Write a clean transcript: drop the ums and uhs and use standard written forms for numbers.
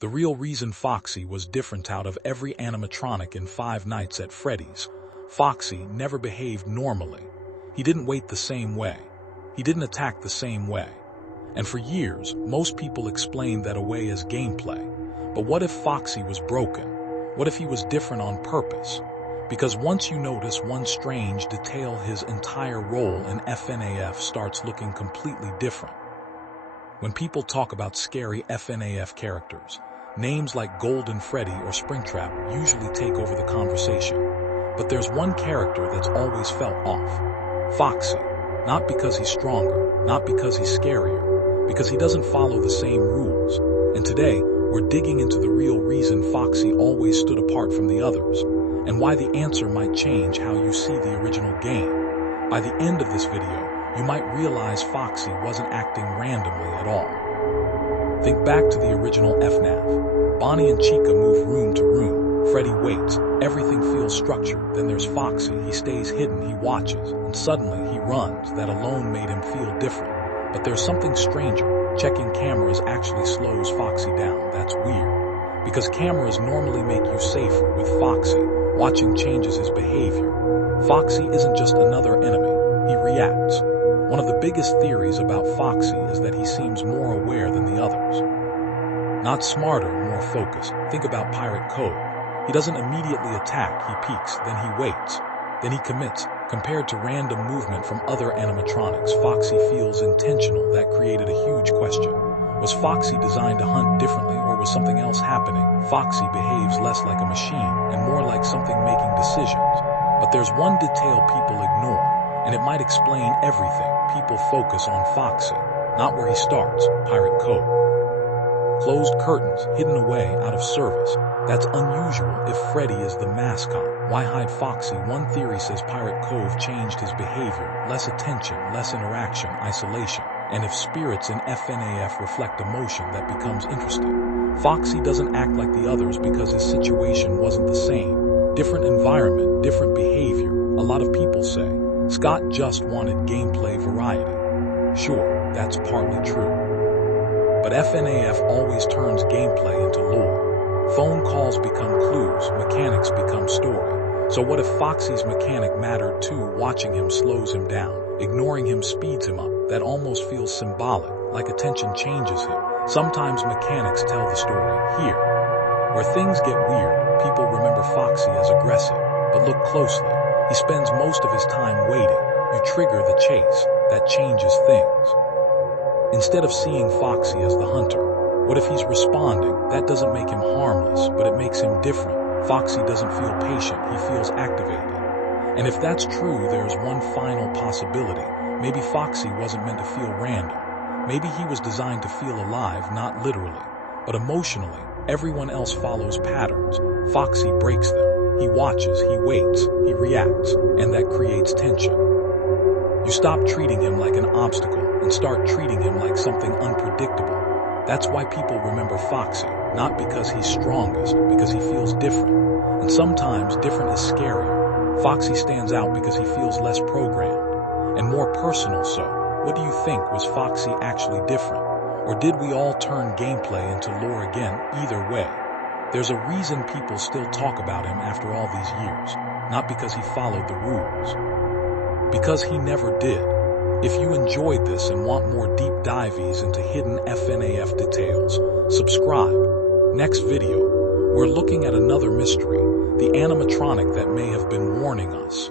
The real reason Foxy was different out of every animatronic in Five Nights at Freddy's, Foxy never behaved normally. He didn't wait the same way. He didn't attack the same way. And for years, most people explained that away as gameplay. But what if Foxy was broken? What if he was different on purpose? Because once you notice one strange detail, his entire role in FNAF starts looking completely different. When people talk about scary FNAF characters, names like Golden Freddy or Springtrap usually take over the conversation. But there's one character that's always felt off. Foxy. Not because he's stronger, not because he's scarier, because he doesn't follow the same rules. And today, we're digging into the real reason Foxy always stood apart from the others, and why the answer might change how you see the original game. By the end of this video, you might realize Foxy wasn't acting randomly at all. Think back to the original FNAF. Bonnie and Chica move room to room. Freddy waits. Everything feels structured. Then there's Foxy. He stays hidden. He watches. And suddenly he runs. That alone made him feel different. But there's something stranger. Checking cameras actually slows Foxy down. That's weird. Because cameras normally make you safer. With Foxy, watching changes his behavior. Foxy isn't just another enemy. He reacts. One of the biggest theories about Foxy is that he seems more aware than the others. Not smarter, more focused. Think about Pirate Cove. He doesn't immediately attack, he peeks, then he waits, then he commits. Compared to random movement from other animatronics, Foxy feels intentional. That created a huge question. Was Foxy designed to hunt differently, or was something else happening? Foxy behaves less like a machine and more like something making decisions. But there's one detail people ignore, and it might explain everything. People focus on Foxy, not where he starts, Pirate Cove. Closed curtains, hidden away, out of service. That's unusual if Freddy is the mascot. Why hide Foxy? One theory says Pirate Cove changed his behavior. Less attention, less interaction, isolation. And if spirits in FNAF reflect emotion, that becomes interesting. Foxy doesn't act like the others because his situation wasn't the same. Different environment, different behavior. A lot of people say Scott just wanted gameplay variety. Sure, that's partly true. But FNAF always turns gameplay into lore. Phone calls become clues, mechanics become story. So what if Foxy's mechanic mattered too? Watching him slows him down, ignoring him speeds him up. That almost feels symbolic, like attention changes him. Sometimes mechanics tell the story. Here, where things get weird, people remember Foxy as aggressive. But look closely. He spends most of his time waiting. You trigger the chase. That changes things. Instead of seeing Foxy as the hunter, what if he's responding? That doesn't make him harmless, but it makes him different. Foxy doesn't feel patient, he feels activated. And if that's true, there's one final possibility. Maybe Foxy wasn't meant to feel random. Maybe he was designed to feel alive, not literally, but emotionally. Everyone else follows patterns. Foxy breaks them. He watches, he waits, he reacts, and that creates tension. You stop treating him like an obstacle and start treating him like something unpredictable. That's why people remember Foxy, not because he's strongest, because he feels different. And sometimes different is scarier. Foxy stands out because he feels less programmed and more personal. So, what do you think? Was Foxy actually different? Or did we all turn gameplay into lore again? Either way, there's a reason people still talk about him after all these years. Not because he followed the rules. Because he never did. If you enjoyed this and want more deep dives into hidden FNAF details, subscribe. Next video, we're looking at another mystery, the animatronic that may have been warning us.